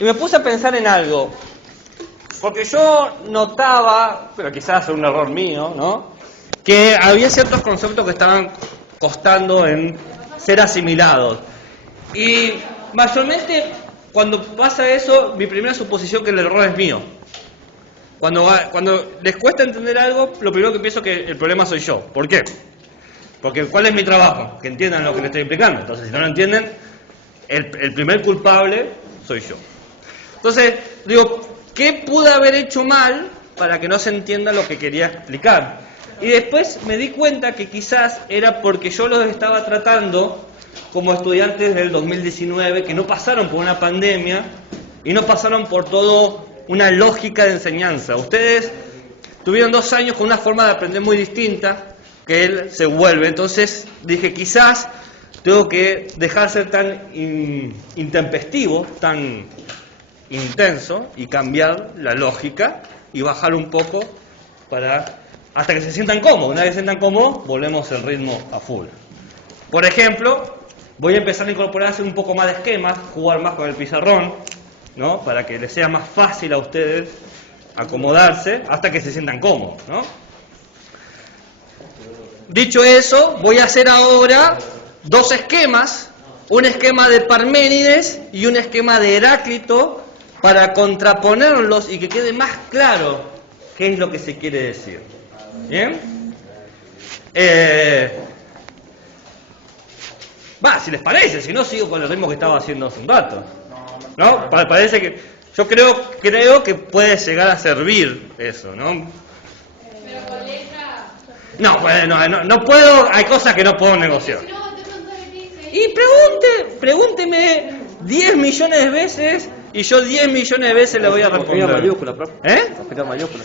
Y me puse a pensar en algo. Porque yo notaba, pero quizás es un error mío, ¿no?, que había ciertos conceptos que estaban costando en ser asimilados. Y mayormente, cuando pasa eso, mi primera suposición es que el error es mío. Cuando les cuesta entender algo, lo primero que pienso es que el problema soy yo. ¿Por qué? Porque ¿cuál es mi trabajo? Que entiendan lo que les estoy explicando. Entonces, si no lo entienden, el primer culpable soy yo. Entonces, digo, ¿qué pude haber hecho mal para que no se entienda lo que quería explicar? Y después me di cuenta que quizás era porque yo los estaba tratando como estudiantes del 2019 que no pasaron por una pandemia y no pasaron por todo una lógica de enseñanza. Ustedes tuvieron 2 años con una forma de aprender muy distinta que él se vuelve. Entonces dije, quizás tengo que dejar ser tan intempestivo, tan intenso y cambiar la lógica y bajar un poco hasta que se sientan cómodos. Una vez se sientan cómodos, volvemos el ritmo a full. Por ejemplo, voy a empezar a incorporar hacer un poco más de esquemas, jugar más con el pizarrón, ¿no?, para que les sea más fácil a ustedes acomodarse hasta que se sientan cómodos, ¿no? Dicho eso, voy a hacer ahora 2 esquemas, un esquema de Parménides y un esquema de Heráclito, para contraponerlos y que quede más claro qué es lo que se quiere decir. ¿Bien? Si les parece, si no sigo con el ritmo que estaba haciendo hace un rato. ¿No? Parece que yo creo que puede llegar a servir eso, ¿no? Pero con letra. No puedo, hay cosas que no puedo negociar. Y pregúnteme 10 millones de veces y yo 10 millones de veces le voy a responder. Mayúscula, ¿Eh? Mayúscula.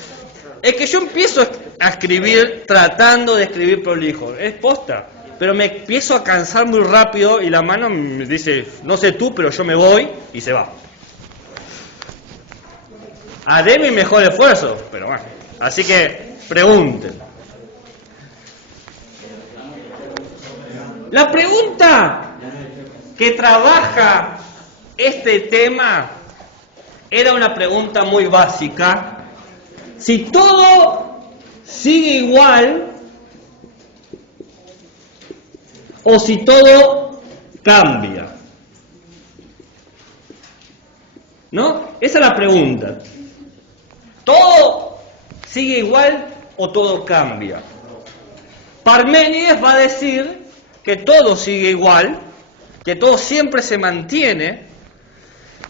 Es que yo empiezo a escribir tratando de escribir prolijo, es posta, pero me empiezo a cansar muy rápido y la mano me dice, no sé tú, pero yo me voy, y se va. Haré mi mejor esfuerzo, pero bueno, así que pregunten. La pregunta que trabaja este tema era una pregunta muy básica. Si todo sigue igual o si todo cambia, ¿no? Esa es la pregunta. ¿Todo sigue igual o todo cambia? Parménides va a decir que todo sigue igual, que todo siempre se mantiene,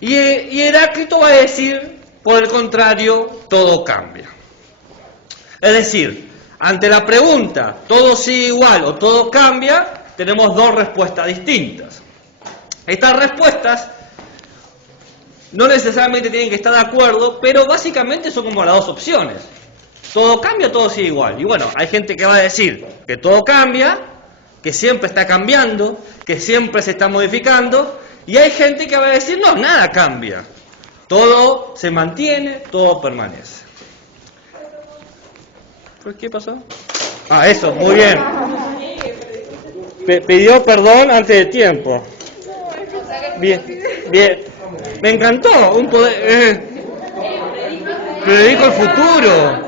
y Heráclito va a decir, por el contrario, todo cambia. Es decir, ante la pregunta, ¿todo sigue igual o todo cambia?, tenemos 2 respuestas distintas. Estas respuestas no necesariamente tienen que estar de acuerdo, pero básicamente son como las 2 opciones. ¿Todo cambia o todo sigue igual? Y bueno, hay gente que va a decir que todo cambia, que siempre está cambiando, que siempre se está modificando, y hay gente que va a decir, no, nada cambia. Todo se mantiene, todo permanece. ¿Qué pasó? Eso, muy bien. Pidió perdón antes de tiempo. Bien. Me encantó. Un poder. Predico el futuro.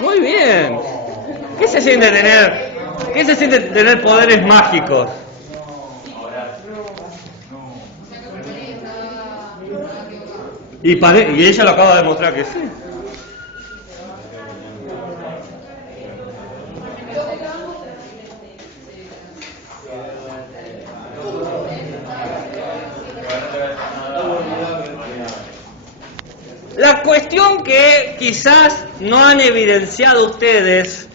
Muy bien. ¿Qué se siente tener poderes mágicos? Y ella lo acaba de demostrar que sí. La cuestión que quizás no han evidenciado ustedes,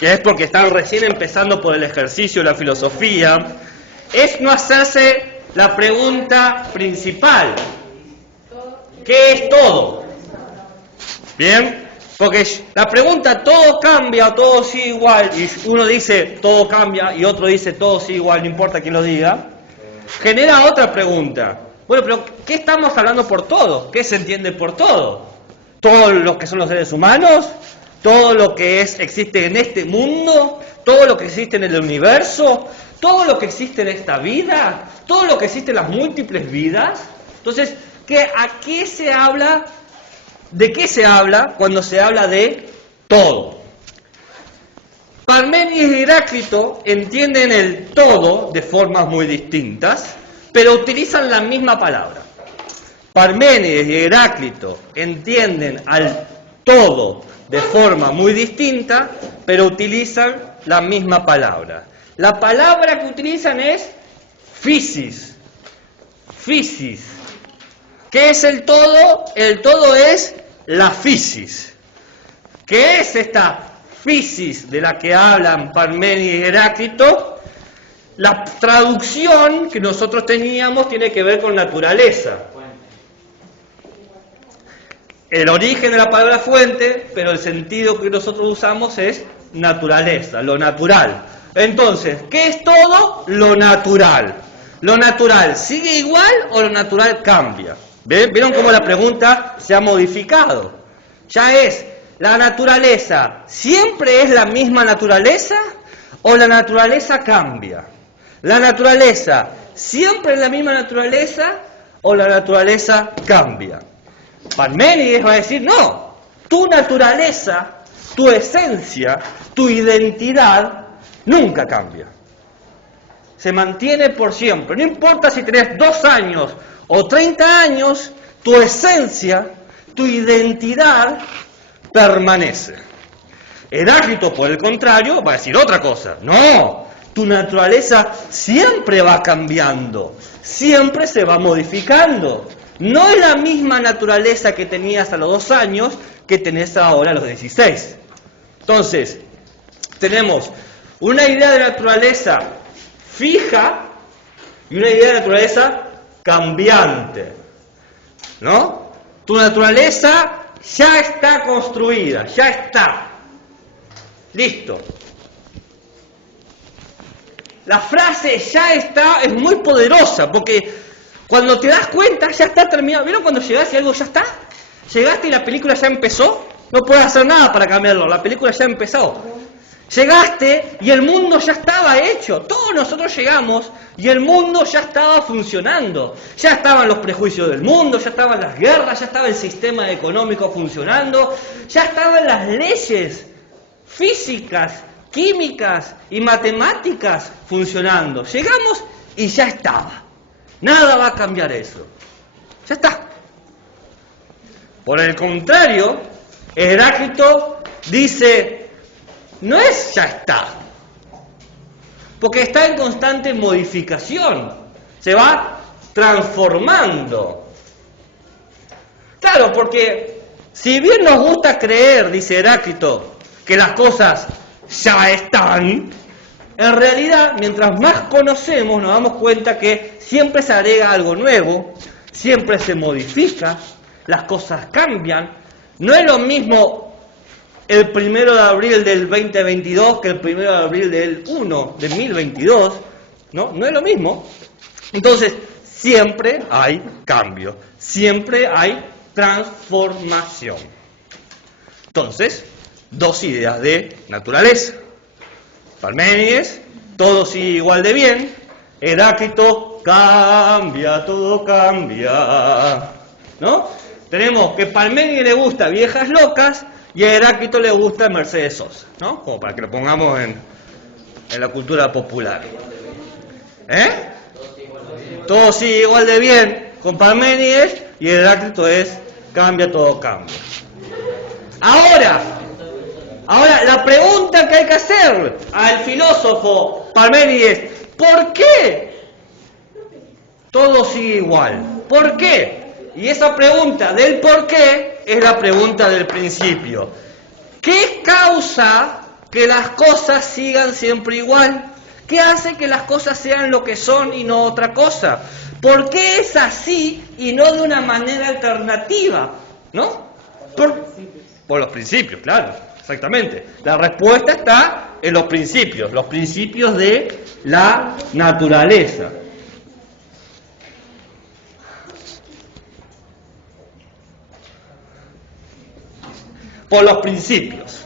que es porque están recién empezando por el ejercicio de la filosofía, es no hacerse la pregunta principal. ¿Qué es todo? ¿Bien? Porque la pregunta ¿todo cambia o todo sigue igual? Y uno dice todo cambia y otro dice todo sigue igual, no importa quién lo diga, genera otra pregunta. Bueno, pero ¿qué estamos hablando por todo? ¿Qué se entiende por todo? ¿Todo lo que son los seres humanos? ¿Todo lo que existe en este mundo? ¿Todo lo que existe en el universo? ¿Todo lo que existe en esta vida? ¿Todo lo que existe en las múltiples vidas? Entonces, ¿a qué se habla? ¿De qué se habla cuando se habla de todo? Parménides y Heráclito entienden el todo de formas muy distintas, pero utilizan la misma palabra. Parménides y Heráclito entienden al todo de forma muy distinta, pero utilizan la misma palabra. La palabra que utilizan es physis. Physis. ¿Qué es el todo? El todo es la physis. ¿Qué es esta physis de la que hablan Parménides y Heráclito? La traducción que nosotros teníamos tiene que ver con naturaleza. El origen de la palabra fuente, pero el sentido que nosotros usamos es naturaleza, lo natural. Entonces, ¿qué es todo? Lo natural. ¿Lo natural sigue igual o lo natural cambia? ¿Vieron cómo la pregunta se ha modificado? Ya es, ¿la naturaleza siempre es la misma naturaleza o la naturaleza cambia? ¿La naturaleza siempre es la misma naturaleza o la naturaleza cambia? Parménides va a decir, no, tu naturaleza, tu esencia, tu identidad nunca cambia. Se mantiene por siempre. No importa si tenés 2 años o 30 años, tu esencia, tu identidad permanece. Heráclito, por el contrario, va a decir otra cosa. No, tu naturaleza siempre va cambiando, siempre se va modificando. No es la misma naturaleza que tenías a los 2 años que tenés ahora a los 16. Entonces, tenemos una idea de naturaleza fija y una idea de naturaleza cambiante, ¿no? Tu naturaleza ya está construida, ya está. Listo. La frase ya está es muy poderosa porque cuando te das cuenta ya está terminado. ¿Vieron cuando llegás y algo ya está? Llegaste y la película ya empezó. No puedes hacer nada para cambiarlo. La película ya empezó. Llegaste y el mundo ya estaba hecho. Todos nosotros llegamos y el mundo ya estaba funcionando. Ya estaban los prejuicios del mundo, ya estaban las guerras, ya estaba el sistema económico funcionando, ya estaban las leyes físicas, químicas y matemáticas funcionando. Llegamos y ya estaba. Nada va a cambiar eso. Ya está. Por el contrario, Heráclito dice, no es ya está, porque está en constante modificación, se va transformando. Claro, porque si bien nos gusta creer, dice Heráclito, que las cosas ya están, en realidad, mientras más conocemos, nos damos cuenta que siempre se agrega algo nuevo, siempre se modifica, las cosas cambian. No es lo mismo el 1 de abril del 2022 que el 1 de abril del 1022, ¿no? No es lo mismo. Entonces, siempre hay cambio, siempre hay transformación. Entonces, 2 ideas de naturaleza. Parménides, todo sigue igual de bien. Heráclito, cambia, todo cambia, ¿no? Tenemos que Parménides le gusta Viejas Locas y a Heráclito le gusta Mercedes Sosa, ¿no? Como para que lo pongamos en la cultura popular. Todo sigue igual de bien con Parménides y Heráclito es cambia, todo cambia. Ahora, la pregunta que hay que hacer al filósofo Parménides, ¿por qué todo sigue igual? ¿Por qué? Y esa pregunta del por qué es la pregunta del principio. ¿Qué causa que las cosas sigan siempre igual? ¿Qué hace que las cosas sean lo que son y no otra cosa? ¿Por qué es así y no de una manera alternativa? ¿No? Por los principios, claro, exactamente. La respuesta está en los principios de la naturaleza. Por los principios.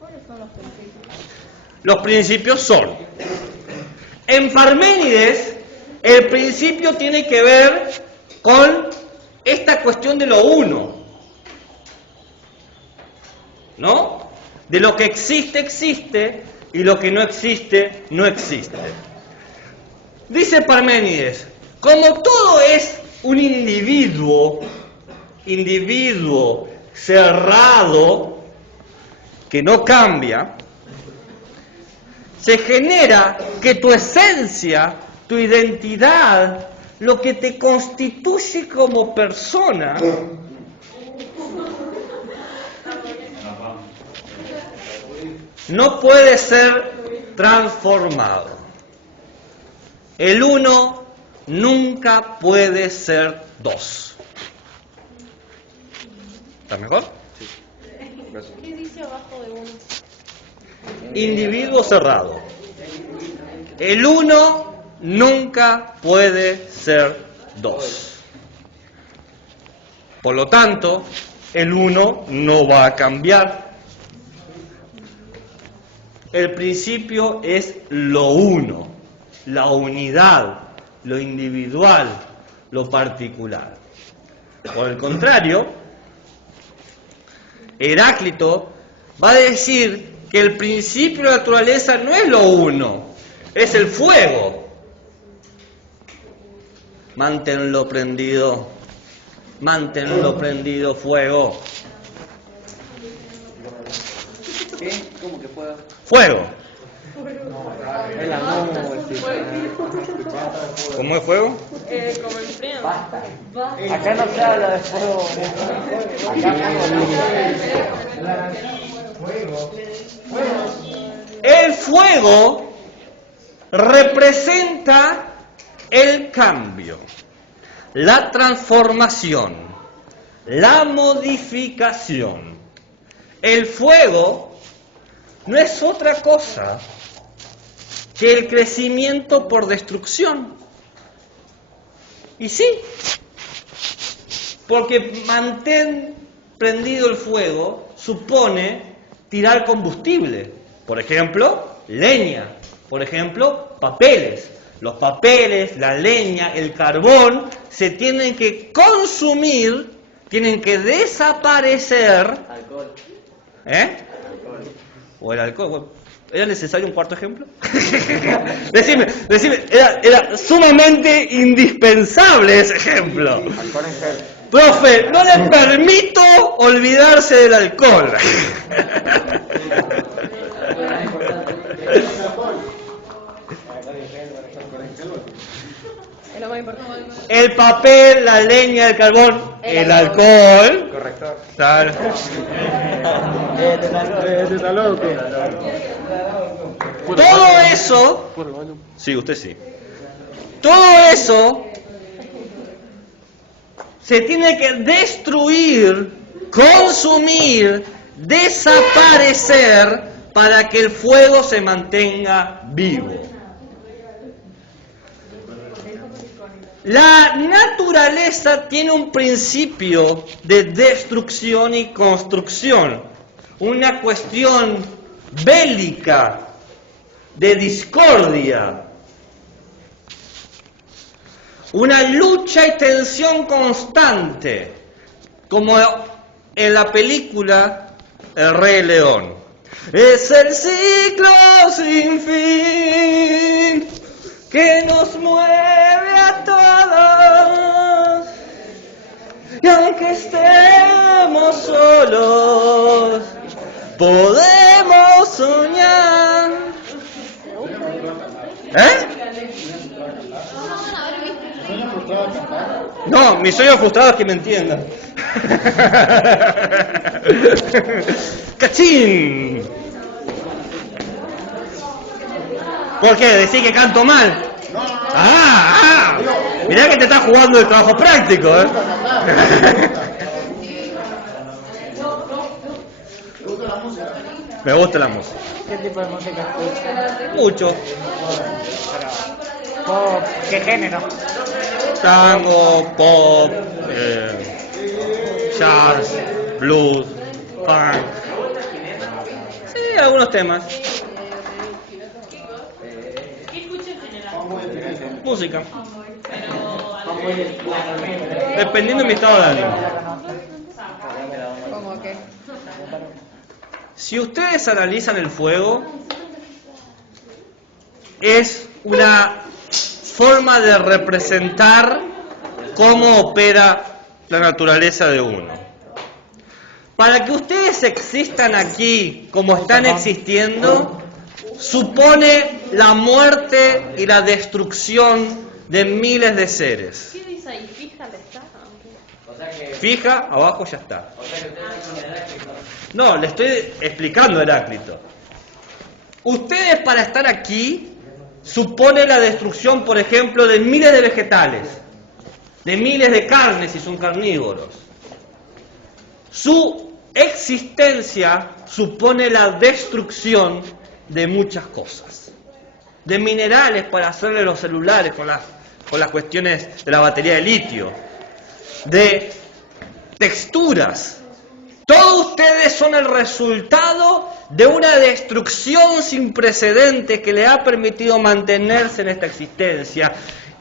¿Cuáles son los principios? Los principios son, En Parménides, el principio tiene que ver con esta cuestión de lo uno, ¿no? De lo que existe, existe, y lo que no existe, no existe. Dice Parménides, como todo es un individuo cerrado, que no cambia, se genera que tu esencia, tu identidad, lo que te constituye como persona, no puede ser transformado. El uno nunca puede ser dos. ¿Está mejor? Sí. ¿Qué dice abajo de uno? Individuo cerrado. El uno nunca puede ser dos. Por lo tanto, el uno no va a cambiar. El principio es lo uno, la unidad, lo individual, lo particular. Por el contrario, Heráclito va a decir que el principio de la naturaleza no es lo uno, es el fuego. Manténlo prendido, fuego. ¿Qué? ¿Cómo que fuego? Fuego. Es la nube. ¿Cómo es fuego? Como el frío. Acá no se habla de fuego. El fuego representa el cambio, la transformación, la modificación. El fuego no es otra cosa que el crecimiento por destrucción. Y sí, porque mantén prendido el fuego supone tirar combustible. Por ejemplo, leña. Por ejemplo, papeles. Los papeles, la leña, el carbón se tienen que consumir, tienen que desaparecer. Alcohol. ¿Eh? O el alcohol. ¿Era necesario un cuarto ejemplo? decime, era sumamente indispensable ese ejemplo. Alcohol en gel. Profe, no le permito olvidarse del alcohol. Es lo más importante. El papel, la leña, el carbón, el alcohol. Corrector. Claro. Está loco. Todo eso. Sí, usted sí. Todo eso se tiene que destruir, consumir, desaparecer para que el fuego se mantenga vivo. La naturaleza tiene un principio de destrucción y construcción, una cuestión bélica, de discordia, una lucha y tensión constante, como en la película El Rey León. Es el ciclo sin fin que nos mueve a todos, y aunque estemos solos, podemos soñar. ¿Eh? No, mi sueño frustrado es que me entiendan. ¡Cachín! ¿Por qué? ¿Decís que canto mal? Mirá que te estás jugando el trabajo práctico, ¿eh? Me gusta la música. ¿Qué tipo de música escuchas? Mucho. Pop. ¿Qué género? Tango, pop, jazz, blues, funk. Sí, algunos temas. ¿Qué escucha en general? Música. Dependiendo de mi estado de ánimo. ¿Cómo qué? Si ustedes analizan el fuego, es una forma de representar cómo opera la naturaleza de uno. Para que ustedes existan aquí como están existiendo, supone la muerte y la destrucción de miles de seres. ¿Qué dice ahí? Fíjate, está. Fija, abajo ya está. No, le estoy explicando Heráclito. Ustedes para estar aquí supone la destrucción, por ejemplo, de miles de vegetales, de miles de carnes si son carnívoros. Su existencia supone la destrucción de muchas cosas. De minerales para hacerle los celulares con las cuestiones de la batería de litio. De texturas. Todos ustedes son el resultado de una destrucción sin precedentes que le ha permitido mantenerse en esta existencia.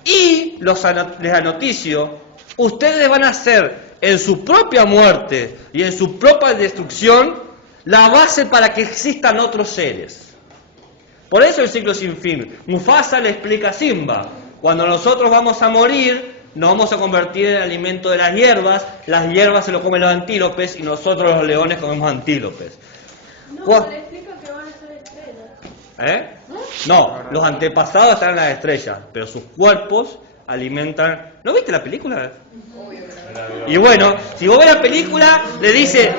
Y les anoticio, ustedes van a ser en su propia muerte y en su propia destrucción la base para que existan otros seres. Por eso el ciclo sin fin. Mufasa le explica a Simba, cuando nosotros vamos a morir, nos vamos a convertir en el alimento de las hierbas se lo comen los antílopes y nosotros los leones comemos antílopes. No, le explica que van a ser estrellas. No, los antepasados están en las estrellas, pero sus cuerpos alimentan... ¿No viste la película? Y bueno, si vos ves la película, le dice,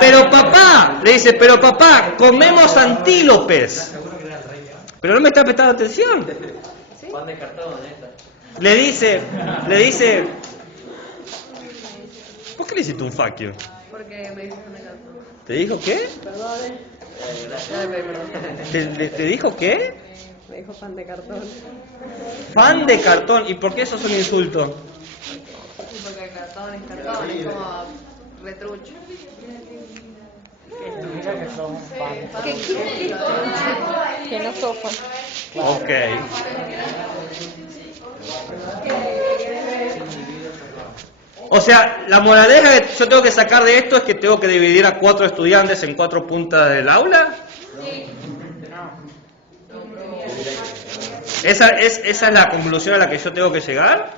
pero papá, comemos antílopes. Pero no me está prestando atención. Pan de cartón, Le dice, ¿por qué le hiciste un fuck you? Porque me dijo que me cantó. ¿Te dijo qué? Perdón. ¿Te dijo qué? Me dijo fan de cartón. Fan de cartón. ¿Y por qué eso es un insulto? Porque el cartón es como retrucho. Mira que son pan. Que no sopa. Ok. O sea, la moraleja que yo tengo que sacar de esto es que tengo que dividir a 4 estudiantes en 4 puntas del aula. ¿Esa es la conclusión a la que yo tengo que llegar?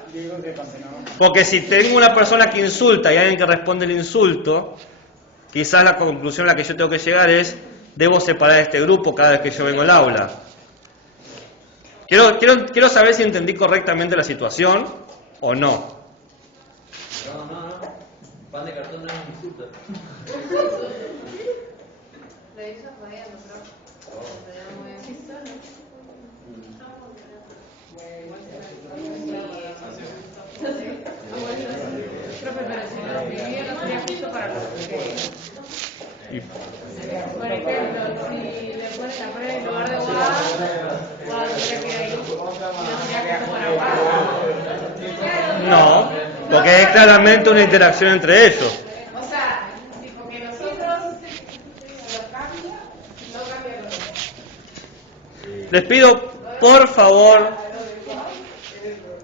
Porque si tengo una persona que insulta y alguien que responde el insulto, quizás la conclusión a la que yo tengo que llegar es: debo separar este grupo cada vez que yo vengo al aula. Quiero saber si entendí correctamente la situación o no. No. Pan de cartón no es un insulto. Le hizo jodiendo, Profe, pero si no lo escribía, no sería justo para los que... Por ejemplo, si le pones la prueba en lugar de guau tendría que ir ahí. No sería justo para guau. No, porque es claramente una interacción entre ellos. O sea, tipo que nosotros lo cambia, no cambia los demás. Les pido, por favor,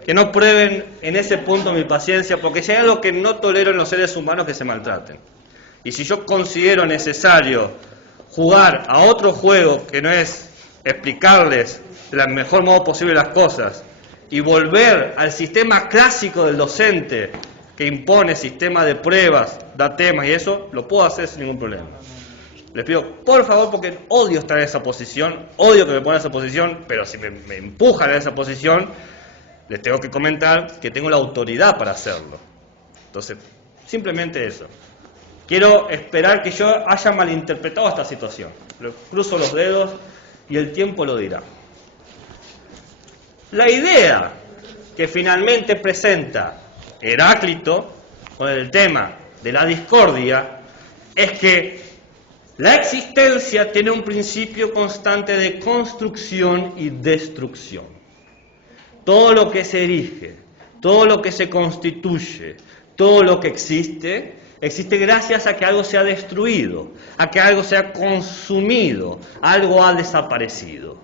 que no prueben en ese punto mi paciencia, porque si hay algo que no tolero en los seres humanos, que se maltraten. Y si yo considero necesario jugar a otro juego que no es explicarles del mejor modo posible las cosas y volver al sistema clásico del docente que impone sistema de pruebas, da temas y eso, lo puedo hacer sin ningún problema. Les pido, por favor, porque odio estar en esa posición, odio que me pongan en esa posición, pero si me empujan a esa posición, les tengo que comentar que tengo la autoridad para hacerlo. Entonces, simplemente eso. Quiero esperar que yo haya malinterpretado esta situación. Pero cruzo los dedos y el tiempo lo dirá. La idea que finalmente presenta Heráclito con el tema de la discordia es que la existencia tiene un principio constante de construcción y destrucción. Todo lo que se erige, todo lo que se constituye, todo lo que existe gracias a que algo se ha destruido, a que algo se ha consumido, algo ha desaparecido.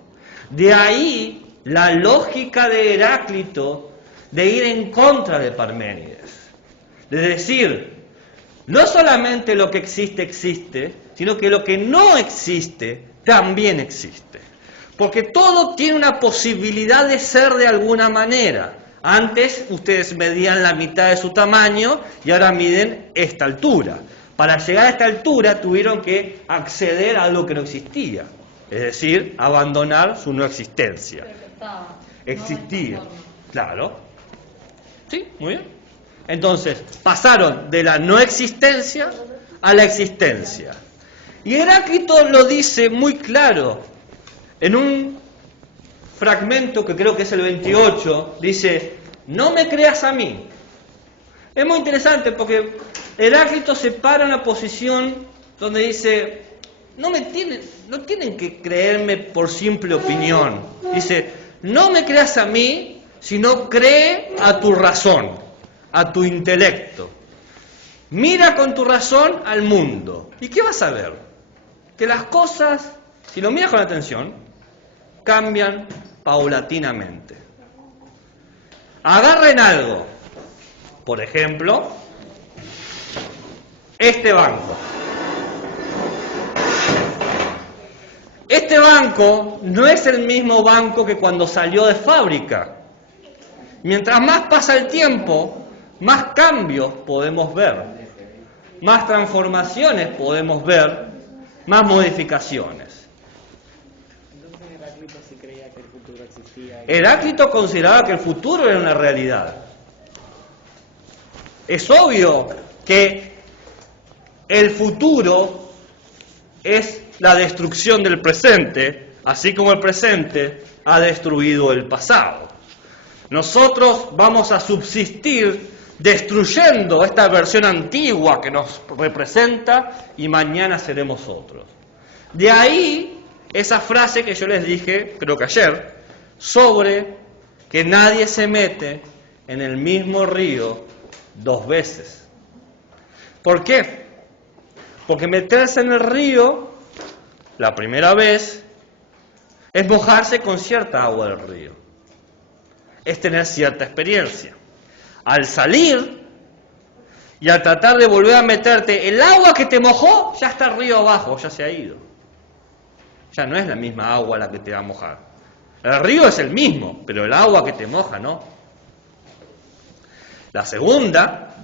De ahí la lógica de Heráclito de ir en contra de Parménides. De decir, no solamente lo que existe existe, sino que lo que no existe también existe. Porque todo tiene una posibilidad de ser de alguna manera. Antes ustedes medían la mitad de su tamaño y ahora miden esta altura. Para llegar a esta altura tuvieron que acceder a algo que no existía. Es decir, abandonar su no existencia. Existía, claro. Sí, muy bien. Entonces, pasaron de la no existencia a la existencia. Y Heráclito lo dice muy claro. En un fragmento que creo que es el 28, dice, no me creas a mí. Es muy interesante porque Heráclito se para en una posición donde dice, no tienen que creerme por simple opinión. Dice, no me creas a mí, sino cree a tu razón, a tu intelecto. Mira con tu razón al mundo. ¿Y qué vas a ver? Que las cosas, si lo miras con atención, cambian paulatinamente. Agarren algo. Por ejemplo, este banco. Este banco no es el mismo banco que cuando salió de fábrica. Mientras más pasa el tiempo, más cambios podemos ver, más transformaciones podemos ver, más modificaciones. Entonces Heráclito sí creía que el futuro existía. Heráclito consideraba que el futuro era una realidad. Es obvio que el futuro es la destrucción del presente, así como el presente ha destruido el pasado. Nosotros vamos a subsistir destruyendo esta versión antigua que nos representa y mañana seremos otros. De ahí esa frase que yo les dije, creo que ayer, sobre que nadie se mete en el mismo río dos veces. ¿Por qué? Porque meterse en el río la primera vez es mojarse con cierta agua del río, es tener cierta experiencia. Al salir y al tratar de volver a meterte, el agua que te mojó ya está el río abajo, ya se ha ido. Ya no es la misma agua la que te va a mojar. El río es el mismo, pero el agua que te moja no. La segunda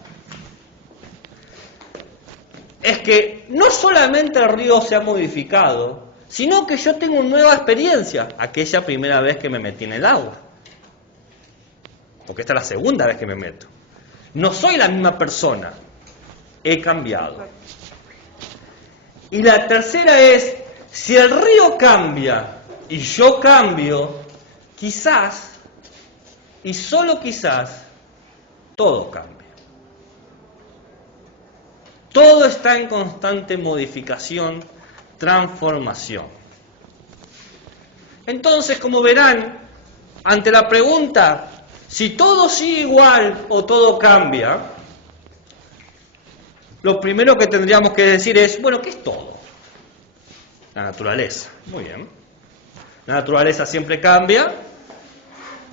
es que no solamente el río se ha modificado, sino que yo tengo una nueva experiencia, aquella primera vez que me metí en el agua. Porque esta es la segunda vez que me meto. No soy la misma persona, he cambiado. Y la tercera es, si el río cambia y yo cambio, quizás, y solo quizás, todo cambia. Todo está en constante modificación, transformación. Entonces, como verán, ante la pregunta, si todo sigue igual o todo cambia, lo primero que tendríamos que decir es, bueno, ¿qué es todo? La naturaleza. Muy bien. La naturaleza siempre cambia.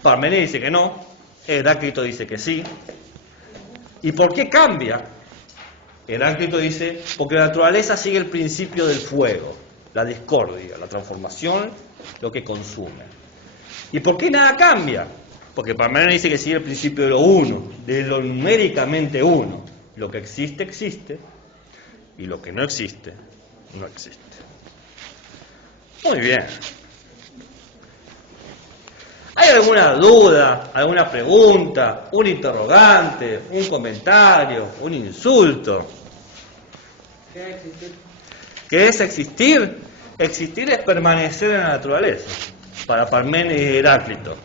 Parménides dice que no. Heráclito dice que sí. ¿Y por qué cambia? Heráclito dice, porque la naturaleza sigue el principio del fuego, la discordia, la transformación, lo que consume. ¿Y por qué nada cambia? Porque Parménides dice que sigue el principio de lo uno, de lo numéricamente uno. Lo que existe, existe, y lo que no existe, no existe. Muy bien. ¿Hay alguna duda, alguna pregunta, un interrogante, un comentario, un insulto? ¿Qué es existir? ¿Qué es existir? Existir es permanecer en la naturaleza, para Parménides y Heráclito.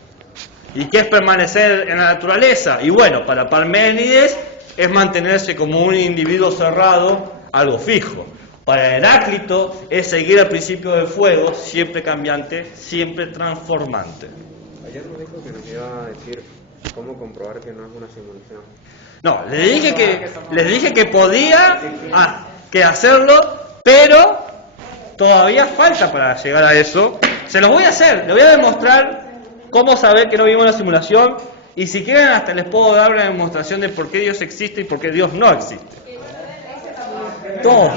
¿Y qué es permanecer en la naturaleza? Y bueno, para Parménides es mantenerse como un individuo cerrado, algo fijo. Para Heráclito es seguir el principio del fuego, siempre cambiante, siempre transformante. Ayer nos dijo que nos iba a decir cómo comprobar que no es una simulación. No, les dije que podía que hacerlo, pero todavía falta para llegar a eso. Se los voy a hacer, les voy a demostrar cómo saber que no vivimos una simulación, y si quieren hasta les puedo dar una demostración de por qué Dios existe y por qué Dios no existe. Todo.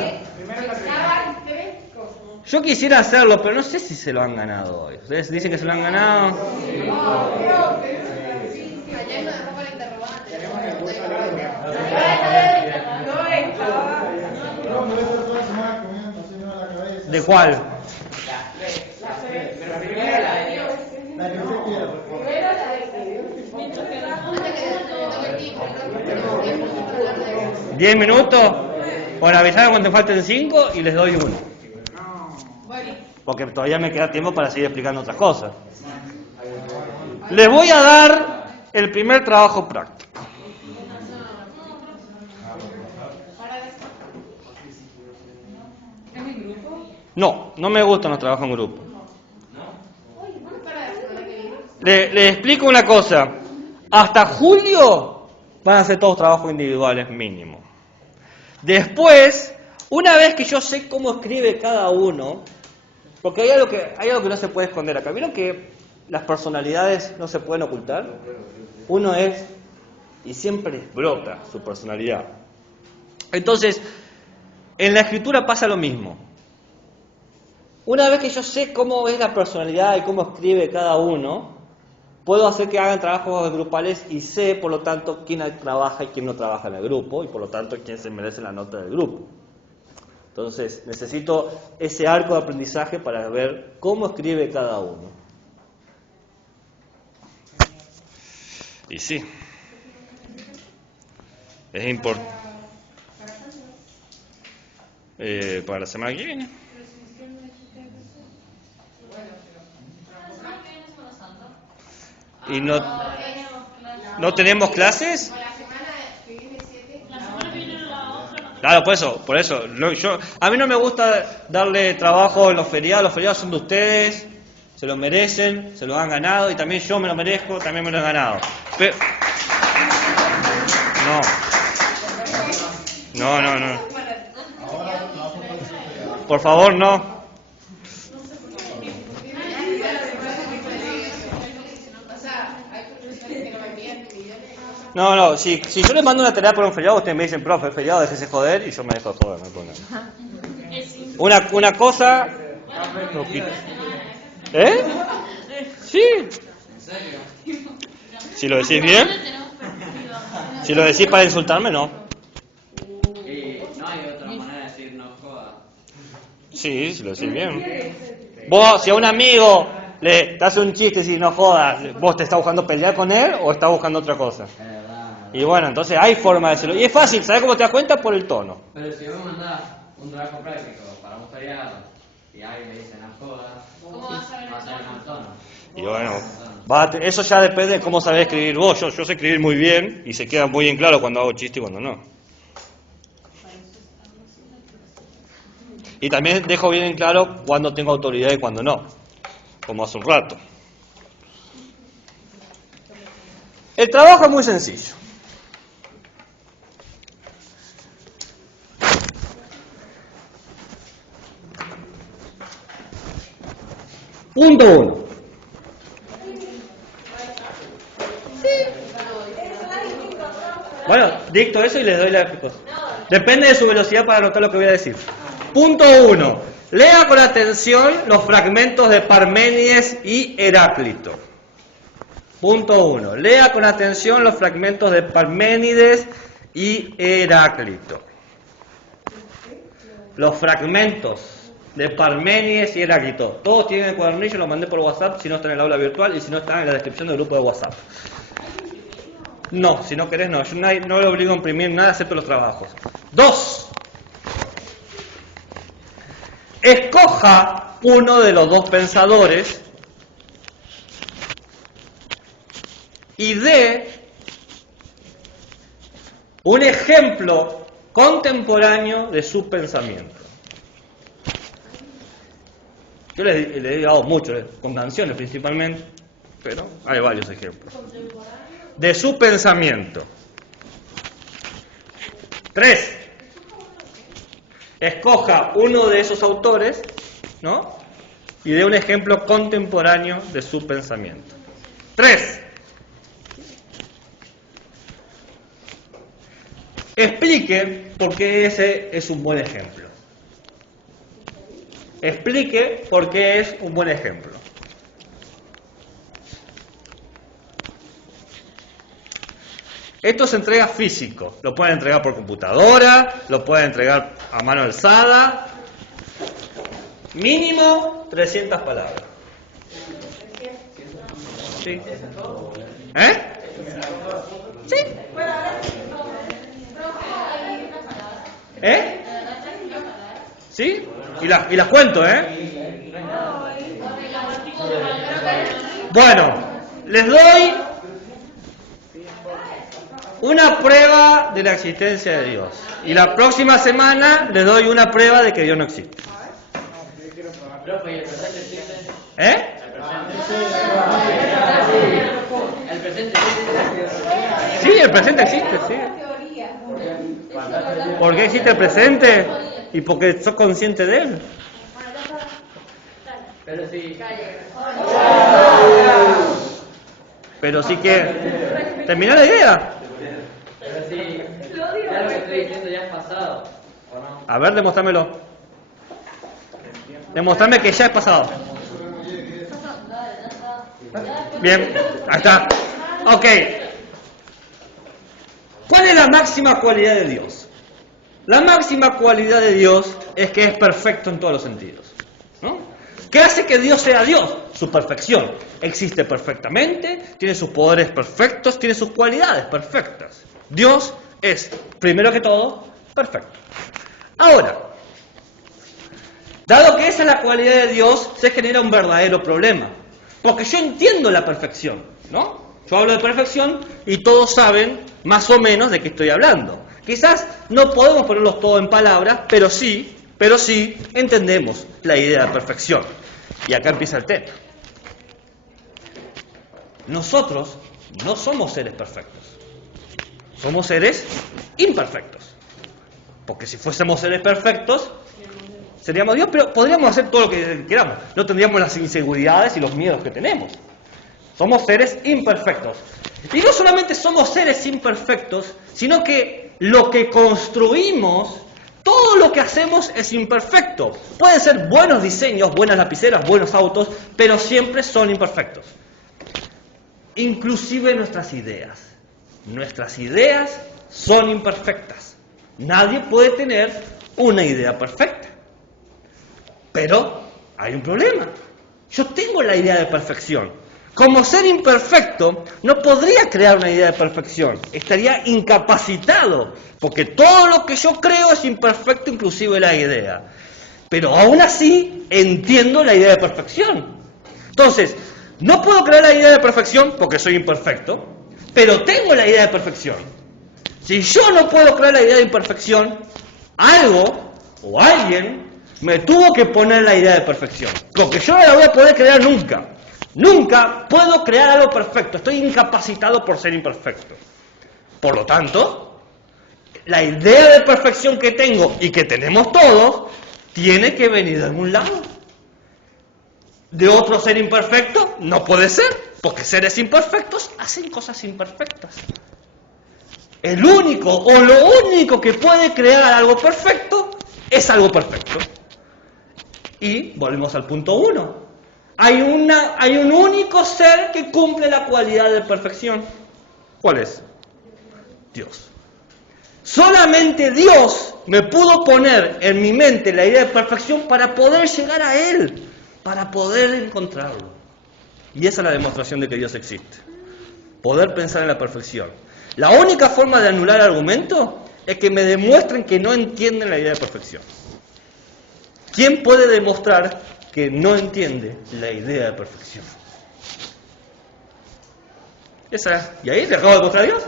Yo quisiera hacerlo, pero no sé si se lo han ganado hoy. ¿Ustedes dicen que se lo han ganado? ¿De cuál? ¿10 minutos? Bueno, avisar cuando falten 5 y les doy 1. Porque todavía me queda tiempo para seguir explicando otras cosas. Les voy a dar el primer trabajo práctico. No, no me gustan los trabajos en grupo. Les explico una cosa. Hasta julio van a ser todos trabajos individuales mínimo. Después, una vez que yo sé cómo escribe cada uno, porque hay algo que no se puede esconder acá. ¿Vieron que las personalidades no se pueden ocultar? Uno es, y siempre brota su personalidad. Entonces, en la escritura pasa lo mismo. Una vez que yo sé cómo es la personalidad y cómo escribe cada uno, puedo hacer que hagan trabajos grupales y sé, por lo tanto, quién trabaja y quién no trabaja en el grupo, y por lo tanto, quién se merece la nota del grupo. Entonces, necesito ese arco de aprendizaje para ver cómo escribe cada uno. Y sí, es importante. Para la semana que viene. ¿Y no tenemos clases? Claro, por eso. A mí no me gusta darle trabajo en los feriados son de ustedes, se lo merecen, se lo han ganado, y también yo me lo merezco, también me lo he ganado. Pero, no. Por favor, no. No, si yo les mando una tarea por un feriado, ustedes me dicen, profe, feriado, déjese joder, y yo me dejo de joder, no hay problema. Una cosa... ¿Eh? Sí. Si lo decís bien. Si lo decís para insultarme, no. No hay otra manera de decir no joda. Sí, si lo decís bien. Vos, si a un amigo te hace un chiste y decís no jodas, ¿vos te estás buscando pelear con él o estás buscando otra cosa? Y bueno, entonces hay forma de decirlo. Y es fácil, ¿sabes cómo te das cuenta? Por el tono. Pero si vos mandás un trabajo práctico para un feriado y alguien le dice no jodas, ¿Cómo vas a ver va a ser mal tono. Y bueno, eso ya depende de cómo sabés escribir vos. Yo sé escribir muy bien y se queda muy bien claro cuando hago chiste y cuando no. Y también dejo bien en claro cuando tengo autoridad y cuando no, como hace un rato. El trabajo es muy sencillo. Punto 1. Bueno, dicto eso y les doy la explicación. Depende de su velocidad para anotar lo que voy a decir. Punto 1. Lea con atención los fragmentos de Parménides y Heráclito. Punto 1. Lea con atención los fragmentos de Parménides y Heráclito. Los fragmentos de Parménides y Heráclito. Todos tienen el cuadernillo, lo mandé por WhatsApp, si no está en el aula virtual y si no está en la descripción del grupo de WhatsApp. No, si no querés no. Yo no le obligo a imprimir nada excepto los trabajos. 2. Escoja uno de los dos pensadores y dé un ejemplo contemporáneo de su pensamiento. Yo les he dado mucho, con canciones principalmente, pero hay varios ejemplos. De su pensamiento. 3. Escoja uno de esos autores, ¿no? Y dé un ejemplo contemporáneo de su pensamiento. 3. Explique por qué ese es un buen ejemplo. Explique por qué es un buen ejemplo. Esto se entrega físico. Lo pueden entregar por computadora, lo pueden entregar a mano alzada. Mínimo 300 palabras. Sí. ¿Eh? Sí. ¿Eh? ¿Sí? Y las cuento, ¿eh? Bueno, les doy una prueba de la existencia de Dios. Y la próxima semana les doy una prueba de que Dios no existe. ¿Eh? El presente. Sí, el presente existe, sí. ¿Por qué existe el presente? Y porque sos consciente de él. Pero sí. Pero sí que... ¿Terminó la idea? Pero sí. Ya lo que estoy diciendo ya es pasado. ¿O no? A ver, demostrámelo. Demostrame que ya es pasado. Bien, ahí está. Ok. ¿Cuál es la máxima cualidad de Dios? La máxima cualidad de Dios es que es perfecto en todos los sentidos, ¿no? ¿Qué hace que Dios sea Dios? Su perfección. Existe perfectamente, tiene sus poderes perfectos, tiene sus cualidades perfectas. Dios es, primero que todo, perfecto. Ahora, dado que esa es la cualidad de Dios, se genera un verdadero problema. Porque yo entiendo la perfección, ¿no? Yo hablo de perfección y todos saben más o menos de qué estoy hablando. Quizás no podemos ponerlos todo en palabras, pero sí entendemos la idea de perfección. Y acá empieza el tema. Nosotros no somos seres perfectos. Somos seres imperfectos. Porque si fuésemos seres perfectos, seríamos Dios, pero podríamos hacer todo lo que queramos. No tendríamos las inseguridades y los miedos que tenemos. Somos seres imperfectos. Y no solamente somos seres imperfectos, sino que lo que construimos, todo lo que hacemos es imperfecto. Pueden ser buenos diseños, buenas lapiceras, buenos autos, pero siempre son imperfectos. Inclusive nuestras ideas. Nuestras ideas son imperfectas. Nadie puede tener una idea perfecta. Pero hay un problema. Yo tengo la idea de perfección. Como ser imperfecto, no podría crear una idea de perfección. Estaría incapacitado, porque todo lo que yo creo es imperfecto, inclusive la idea. Pero aún así, entiendo la idea de perfección. Entonces, no puedo crear la idea de perfección porque soy imperfecto, pero tengo la idea de perfección. Si yo no puedo crear la idea de imperfección, algo o alguien me tuvo que poner la idea de perfección. Porque yo no la voy a poder crear nunca. Nunca puedo crear algo perfecto. Estoy incapacitado por ser imperfecto. Por lo tanto, la idea de perfección que tengo y que tenemos todos, tiene que venir de algún lado. De otro ser imperfecto no puede ser, porque seres imperfectos hacen cosas imperfectas. El único o lo único que puede crear algo perfecto es algo perfecto. Y volvemos al punto 1. Hay un único ser que cumple la cualidad de perfección. ¿Cuál es? Dios. Solamente Dios me pudo poner en mi mente la idea de perfección para poder llegar a Él, para poder encontrarlo. Y esa es la demostración de que Dios existe. Poder pensar en la perfección. La única forma de anular el argumento es que me demuestren que no entienden la idea de perfección. ¿Quién puede demostrar que no entiende la idea de perfección? Esa es. ¿Y ahí le acabo de mostrar a Dios?